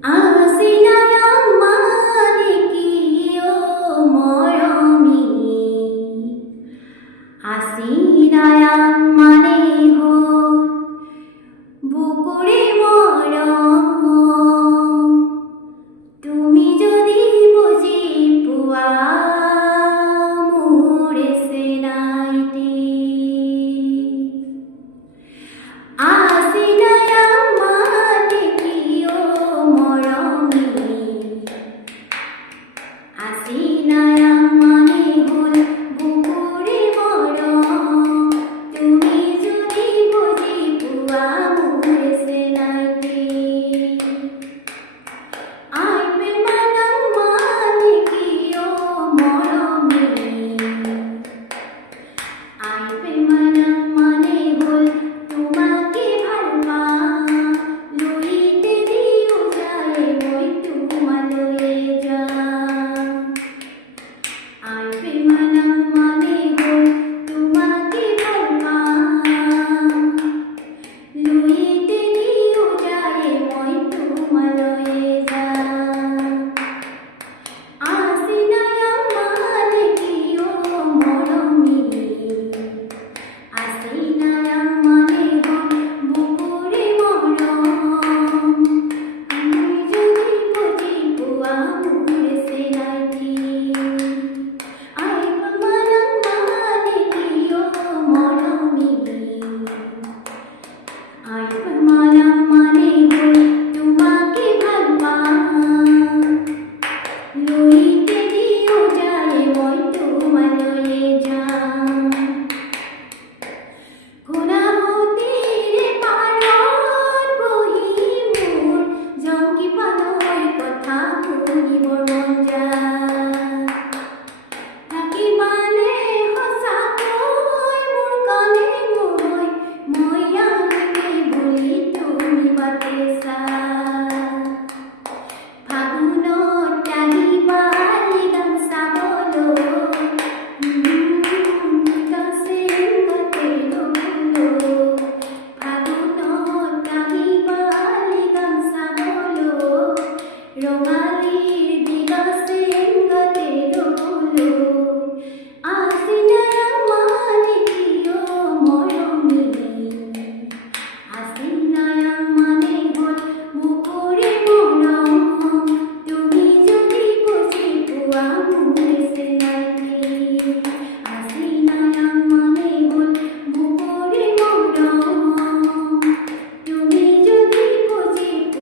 Asinayang manikiyo moromi, asinayang maneho bukure moroম, তুমি যদি বুঝি পুয়া মোরে সেনাইতে আसिनायां manikiyo moromi, asinayang manehol bukure moroম, তুমি যদি বুঝি পুয়া মোরে সেনাইতে আই প্রেমানাং manikiyo moromi, আই প্রেমানাং manehol তোমাকে ভালপা লইতে দিও যায় মই তোমালয়ে যা আই প্রেমানাং manehol তোমাকে ভালপা লইতে দিও যায় মই তোমালয়ে যা আसिनायां manikiyo moromi, asinayang manehol bukure moroম, তুমি যদি বুঝি পুয়া মোরে সেনাইতে আই প্রেমানাং manikiyo moromi, আই প্রেমানাং manehol তোমাকে ভালপা লইতে দিও যায় মই তোমালয়ে যা ঘোড়ামতীৰে পাৰত বহি মোৰ জংকি পানৈৰ কথা শুনিবৰ মন যায়, থাকিবানে সঁচাকৈ মোৰ কাণে মই আনিমে বুলি তুমি বাটে চা।